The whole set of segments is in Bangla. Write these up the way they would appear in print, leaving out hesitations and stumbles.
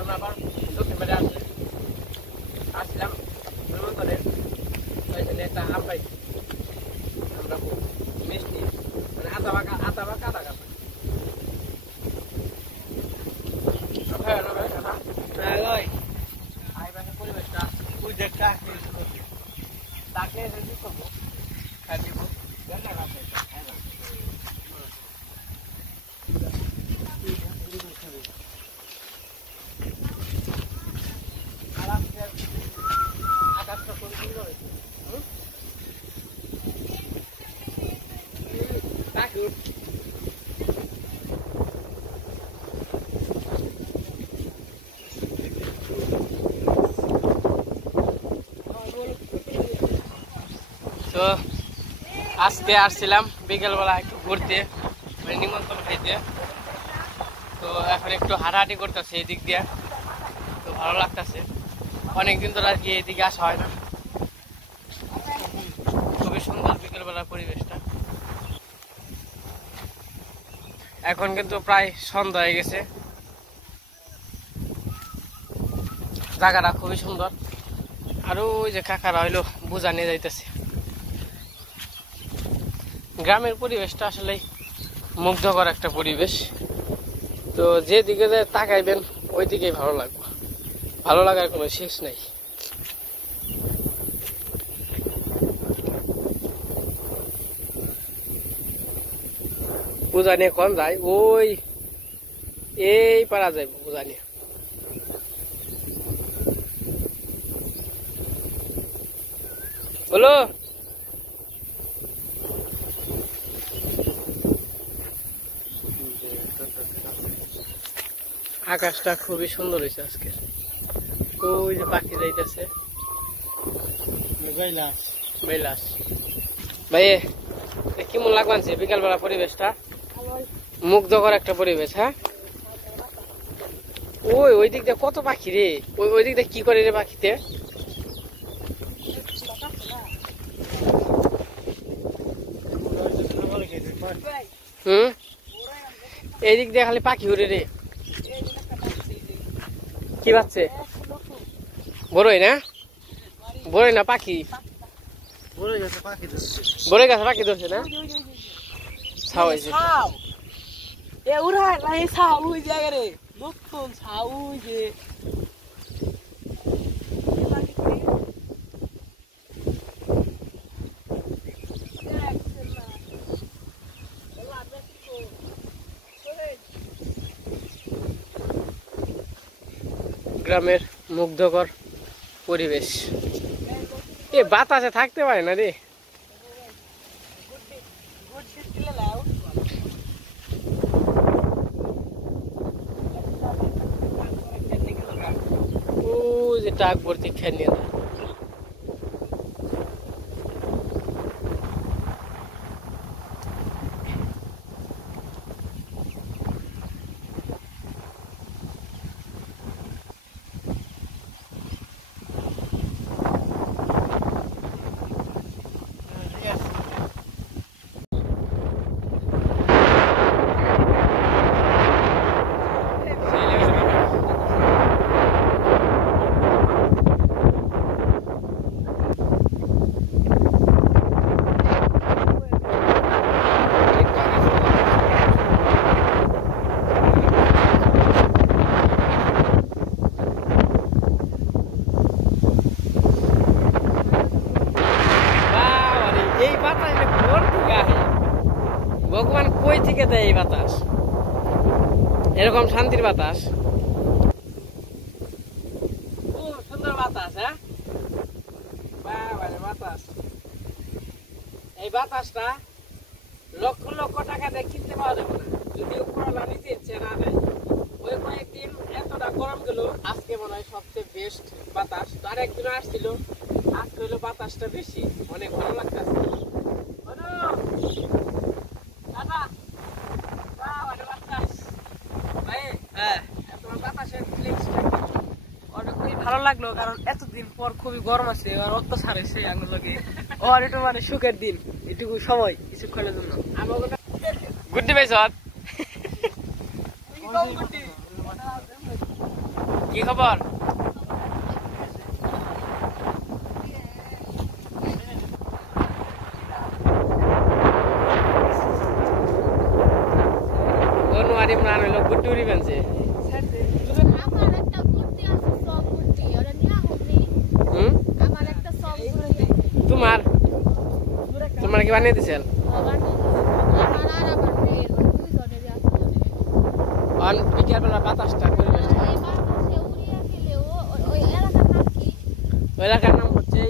আমরা আবার দক্ষিণ বাড়ি আসলাম ভ্রমণ করে ওইখানে একটা আম পাইছি আমরা খুব মিষ্টি মানে আতা বাঁকা কাদা কাদা পরিবেশটা তাকে রেডি করবো আকাশটা খুব সুন্দর হয়েছে তো আজকে আসছিলাম বিকেলবেলা একটু ঘুরতে মানে নিমন্ত্রণ খাইতে তো এখন একটু হাঁটাহাঁটি করতেছে এই দিক দিয়ে তো ভালো লাগতেছে অনেকদিন ধরে আর কি এইদিকে আসা হয় না খুবই সুন্দর বিকেলবেলার পরিবেশটা এখন কিন্তু প্রায় সন্ধ্যা হয়ে গেছে জায়গাটা খুবই সুন্দর আর ওই যে কাকারা হইলো বোঝা নিয়ে যাইতেছে গ্রামের পরিবেশটা আসলে মুগ্ধকর একটা পরিবেশ তো যেদিকে যে তাকাইবেন ওই দিকেই ভালো লাগবে ভালো লাগার কোনো শেষ নাই পূজা নিয়ে কোন যায় ওই এই পারা যাইব পূজা নিয়ে বলো আকাশটা খুবই সুন্দর হয়েছে আজকে ওই যে পাখি যাইতেছে ভাই কেমন লাগছে বিকালবেলা পরিবেশটা মুগ্ধকর একটা পরিবেশ হ্যাঁ ওই দিক দিয়ে কত পাখি রে ওই দিক দিয়ে কি করে রে পাখিতে এই দিক দিয়ে খালি পাখি উড়ে রে কি বাচ্চে বড়ই না পাখি বড়ই গাছে পাখি ধরছে না ছাও হয়েছে গ্রামের মুগ্ধকর পরিবেশ এ বাতাসে থাকতে পারে না রে ও যে টাক ভর্তি খেয়ে নিয়ে ভগবান কই থেকে দেয় এই বাতাস এরকম শান্তির বাতাস সুন্দর বাতাস হ্যাঁ বাতাস এই বাতাসটা লক্ষ লক্ষ টাকা দিয়ে কিনতে পাওয়া যাবে না যদি উপরওয়ালা নিতে ইচ্ছে না দেয় ওই কয়েকদিন এতটা গরম গেল আজকে মনে হয় সবচেয়ে বেস্ট বাতাস তো আর একদিন আসছিল আজকে হলো বাতাসটা বেশি অনেক ভালো লাগতেছে ভালো লাগলো কারণ এতদিন পর খুবই গরম আছে আর অত্যাচার হয়েছে আঙুলকে আর একটু মানে সুখের দিন এটুকু সময় কিছুক্ষণের জন্য গুড্ডি পাইছ কি খবর? অনুয়ারি প্রাণ হইল গুড্ডুরি বেঞ্চে। তোমার তোমার কি বানিয়ে দিছেন? বিকেল বেলা বাতাসটা এলাকার নাম হচ্ছে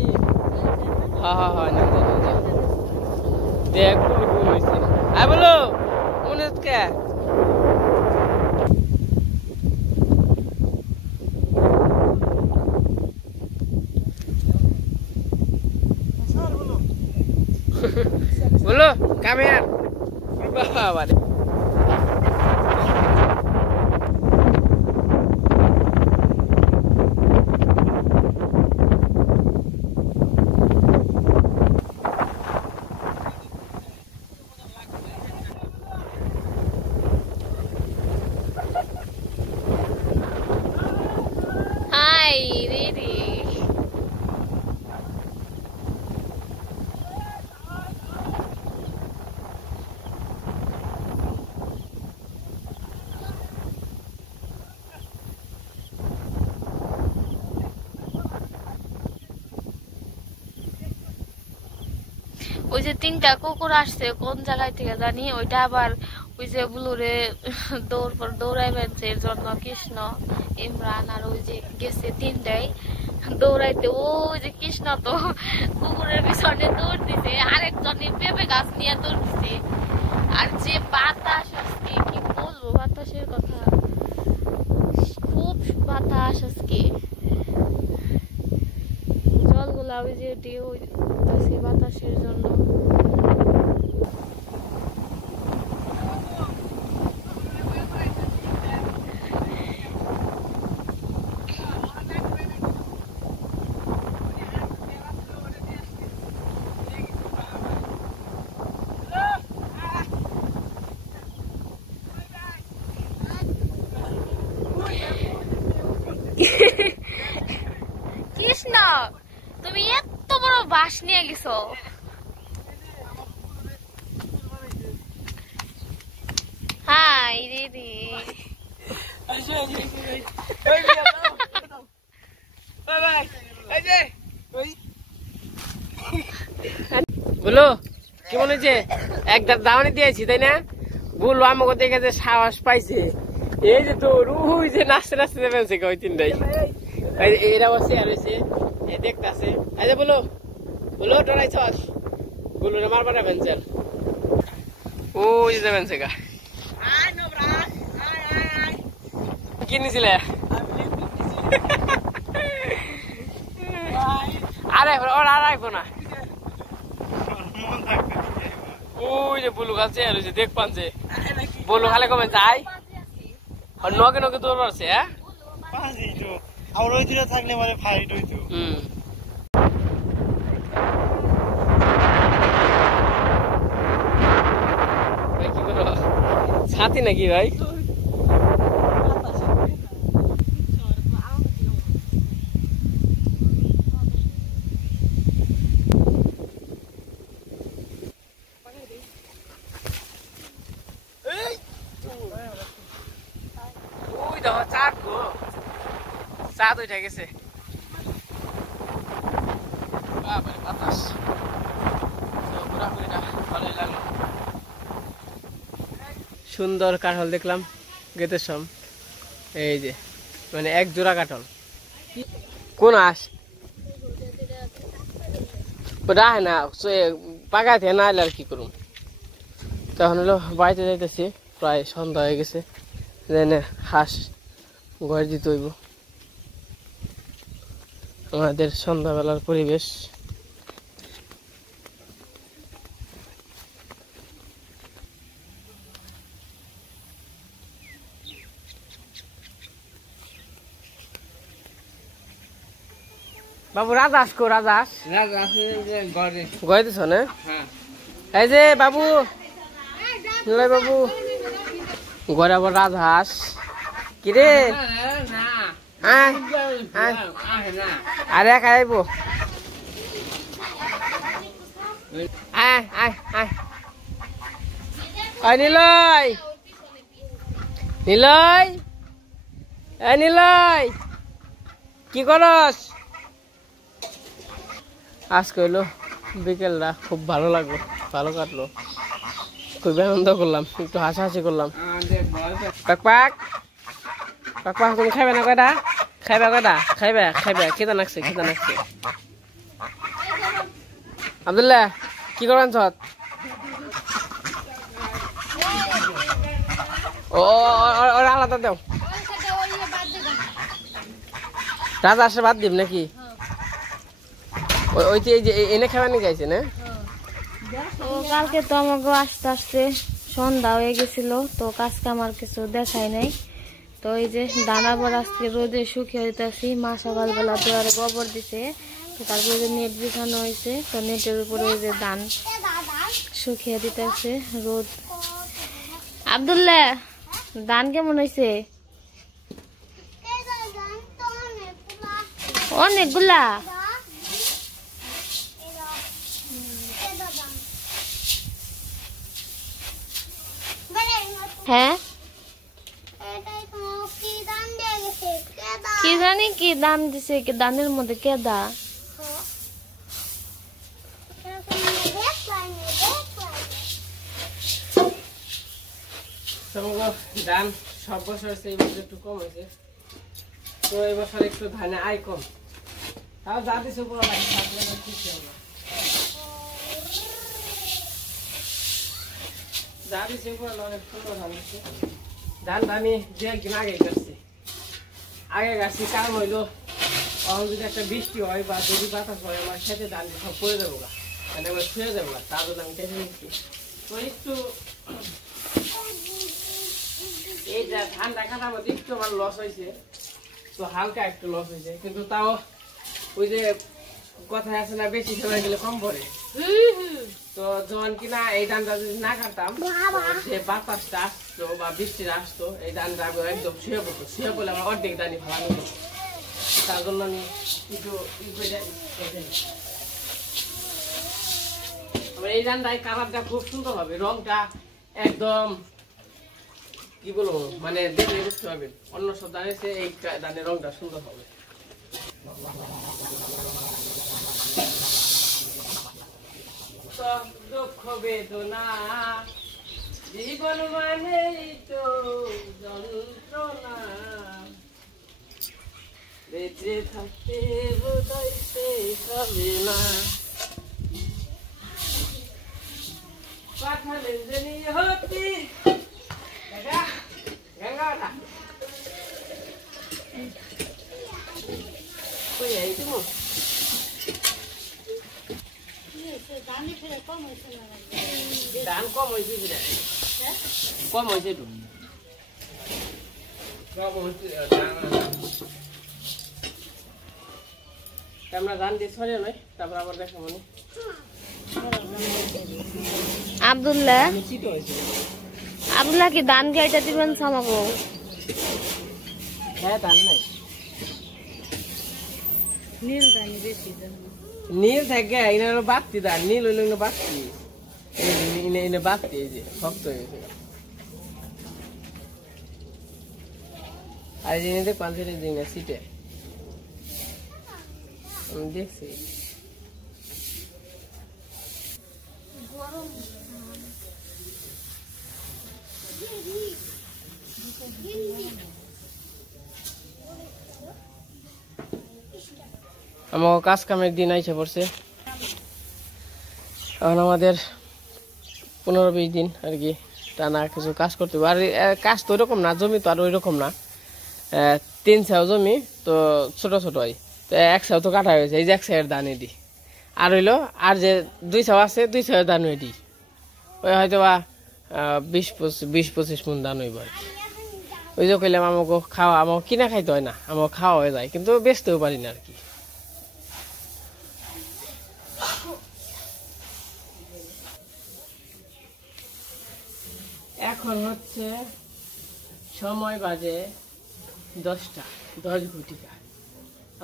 দেখ ভুল হয়েছে। আই বলো মনে হচ্ছে বলো কামের বাবা ওই যে তিনটা কুকুর আসছে কোন জায়গায় থেকে জানি, ওইটা আবার ওই যে বুলুরে দৌড়াইবেছে এর জন্য কৃষ্ণ ইমরান আর ওই যে গেছে তিনটাই দৌড়াইতে। ওই যে কৃষ্ণ তো কুকুরের পিছনে দৌড় দিছে, আরেকজনে পেঁপে গাছ নিয়ে দৌড় দিছে। আর যে বাতাস আজকে কি বলবো, বাতাসের কথা, খুব বাতাস আজকে। জলগুলা ওই যে ঢেউ বাতাসের জন্য। কৃষ্ণ তুমি এত বড় বাঁশ নিয়ে গেছো? হাই দিদি বলো কি মনে হচ্ছে? একদার দাওয়ানি দিয়েছি তাই না? বললো আমাকে দেখে যে সাহস পাইছে, এই যে তোর ওই যে নাচতে নাচতে দেবেছে ওই তিনটাই এরা বসে আর হয়েছে দেখতে আছে। আচ্ছা বলো বলো ডরাইছস? বলো না মারবার ভেঞ্চেল ওই যে দেবেন গা কি নিছিলে? আরে ওরা আর রাখবো না। ওই যে বুলু গাছে আর দেখ পানছে বলু খালে কমে যাই নকে নকে দৌড় পারছে। হ্যাঁ আর ওই দিনে থাকলে মানে ফাইট হইতো। ভাই কি করো ছাতি নাকি ভাই? ওই দেখো চাঁদ গো, চাঁদ উঠে গেছে। বাতাস ভালোই লাগলো। সুন্দর কাঁঠাল দেখলাম গেটের সম, এই যে মানে এক জোড়া কাঁঠাল। কোন আস রাহে না পাকাইতে না এলে আর কি করুম। তখন হলো বাড়িতে যাইতেছি, প্রায় সন্ধ্যা হয়ে গেছে, হাঁস ঘর দিতে হইব। আমাদের সন্ধ্যাবেলার পরিবেশ। বাবু রাজাস কো রাজাস ঘরে দিছ না? এই যে বাবু বাবু ঘরে আবার রাজহাঁস। কিরে আয় আয় আরে খাইব আয় আয় আয় নিলয় নিলয় এ নিলয় কি করস আজকে হইলো বিকেলটা খুব ভালো লাগলো ভালো কাটলো খুব আনন্দ করলাম একটু হাসাহাসি করলাম পাক পাক পাক পাক তুমি খাইবে না কয়টা খাইবে কয়টা খাইবে খাইবে খিদা লাগছে আব্দুল্লাহ কি করেন ছত ও আলাদা দাও রাজা আসে বাদ দিব নাকি ওই যে এনে খাবার নিয়ে গাইছে না তো কালকে তো আমাকে আস্তে আস্তে সন্ধ্যা হয়ে গেছিল তো কাজ কামার কিছু দেখাই নাই তো এই যে দানা বড় আজকে রোদে শুকিয়ে দিতেছি মা সকালবেলা দুয়ারে গোবর দিছে তো তারপরে যে নেট বিছানো হয়েছে তো নেটের উপরে ওই যে ধান শুকিয়ে দিতেছে রোদ আব্দুল্লাহ ধান কেমন হয়েছে অনেকগুলা হ্যাঁ কি জানি কি দান দিছে কি দানের মধ্যে কেদা ধান সব বছর এই বছর একটু কম হয়েছে তো এই বছর একটু ধানে আয় কম তাও যা দিছে পুরো যা দিছে পুরো অনেক সুন্দর ধান দিচ্ছে ধানটা আমি দু একদিন আগে গাছছি কারণ হইলো এখন যদি একটা বৃষ্টি হয় বা যদি বাতাস হয় আমার খেতে ধান সব পড়ে দেবো গা মানে এবার ছুঁয়ে দেবো গা তার জন্য আমি কেটে নিচ্ছি তো একটু এই যে ধানটা কাটার মধ্যে একটু আমার লস হয়েছে তো হালকা একটু লস হয়েছে কিন্তু তাও ওই যে কথায় আছে না বেশি সময় গেলে কম পড়ে তো যখন কিনা এই ধানটা যদি না কাটতাম যে বাতাসটা আসতো বা বৃষ্টিটা আসতো এই ধানটা একদম শুয়ে পড়তো শুয়ে পড়লে আমার অর্ধেক ধানই ভালো হতো তার জন্য আমি একটু এই ধানটা কালারটা খুব সুন্দর হবে রংটা একদম কি বলবো মানে দেখলে বুঝতে পারবেন অন্য সব ধানের চেয়ে এই ধানের রংটা সুন্দর হবে দুঃখ বেদনা জীবন মানে তো যন্ত্রণা বেঁচে থাকতে বোধহয় শেষ হবে না পাঠালেন জেনি হতি গঙ্গা কই এই তুমি ধান কম হয়েছে কম হয়েছে তো আমরা ধান দিয়ে সরে নয় তারপর আবার দেখা মনে আব্দুল্লাহ আব্দুল্লাহ কি ধান গাইটা দিবেন আমাকে হ্যাঁ ধান নাই নীল ধান বেশি নীল থাকে এনারও বাড়তি ধান নীল হইল বাড়তি এনে বাড়তি এই যে শক্ত হয়েছে আর এই জিনিস পাঁচের জিনিস সিটে আমি দেখছি আমার কাজ কামের দিন আইসে পড়ছে এখন আমাদের 15-20 দিন আর কি টানা কিছু কাজ করতে হবে আর কাজ তো ওইরকম না জমি তো আর ওই রকম না 3 ছাও জমি তো ছোট ছোট হয় তো 1 ছাও তো কাটা হয়েছে এই যে 1 ছায়ের ধান এটি আর হইলো আর যে 2 ছাও আছে 2 ছায়ের ধান এটি ওই হয়তো বা 20-25 মণ ধান হইব আর কি ওই যে কইলাম আমাকে খাওয়া আমাকে কিনা খাইতে হয় না আমাকে খাওয়া হয়ে যায় কিন্তু বেচতেও পারি না আর কি এখন হচ্ছে সময় বাজে 10 ঘটিকা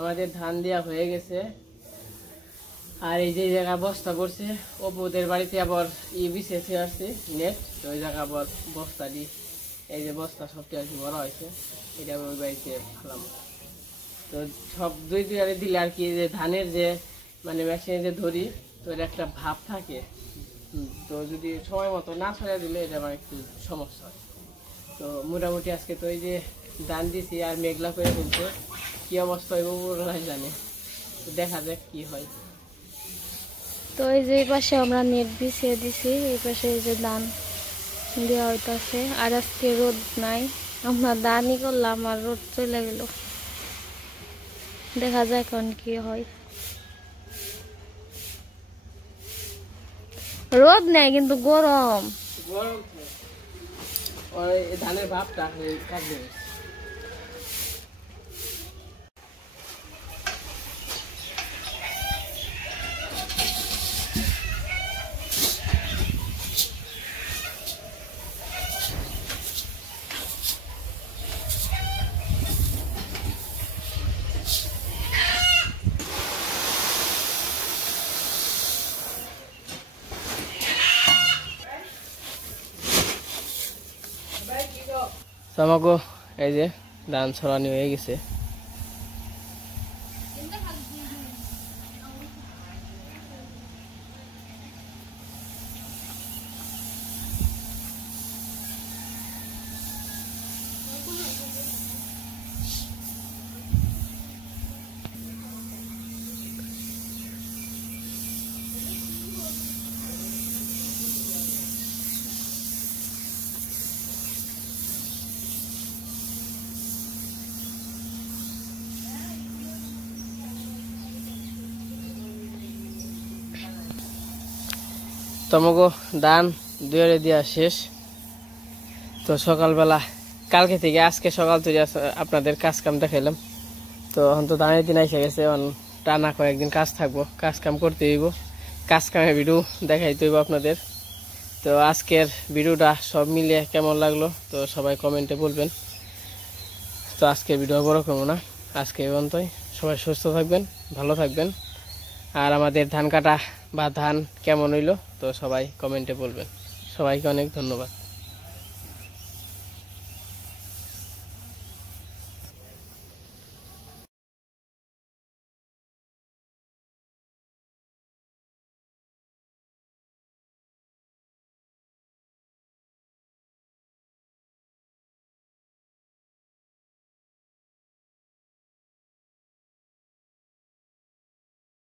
আমাদের ধান দেওয়া হয়ে গেছে। আর এই যে জায়গা বস্তা করছে অপুদের বাড়িতে আবার বিছেছে আসছে নেট, তো ওই জায়গা আবার বস্তা দিই, এই যে বস্তা সবটি আর কি বড় হয়েছে, এটা ওই বাড়িতে ফেলাম। তো সব দুই আরে দিলে আর কি যে ধানের যে মানে মেশিনে যে ধরি, তো এর একটা ভাব থাকে, তো যদি সময় মতো না ছড়িয়ে দিলে এটা আমার একটু সমস্যা হয়। তো মোটামুটি আজকে তো এই যে ধান দিছি আর মেঘলা করে ফেলছে, কি অবস্থা হইব ওরাই জানে, তো দেখা যাক কি হয়। তো এই যে এই পাশে আমরা নেট বিছিয়ে দিছি, এই পাশে এই যে ধান দেওয়া হইতাছে। আর আজকে রোদ নাই, আমরা ধানই করলাম আর রোদ চলে গেল, দেখা যায় এখন কি হয়। রোদ নেই কিন্তু গরম। গরম ওই ধানের ভাবটা কাটবে। আমাকে এই যে ধান ছড়ানি হয়ে গেছে। তোমাকে ধান দুয়ারে দেওয়া শেষ। তো সকালবেলা কালকে থেকে আজকে সকাল থেকে আপনাদের কাজ কাম দেখাইলাম। তো এখন তো ধানের দিন এসে গেছে, এখন টানা কয়েকদিন কাজ থাকবো, কাজ কাম করতে হইব, কাজ কামের ভিডিও দেখাইতে হইব আপনাদের। তো আজকের ভিডিওটা সব মিলিয়ে কেমন লাগলো তো সবাই কমেন্টে বলবেন। তো আজকের ভিডিও বড় করবো না, আজকে এই পর্যন্তই। সবাই সুস্থ থাকবেন, ভালো থাকবেন। আর আমাদের ধান কাটা বা ধান কেমন হইলো তো সবাই কমেন্টে বলবেন। সবাইকে অনেক ধন্যবাদ।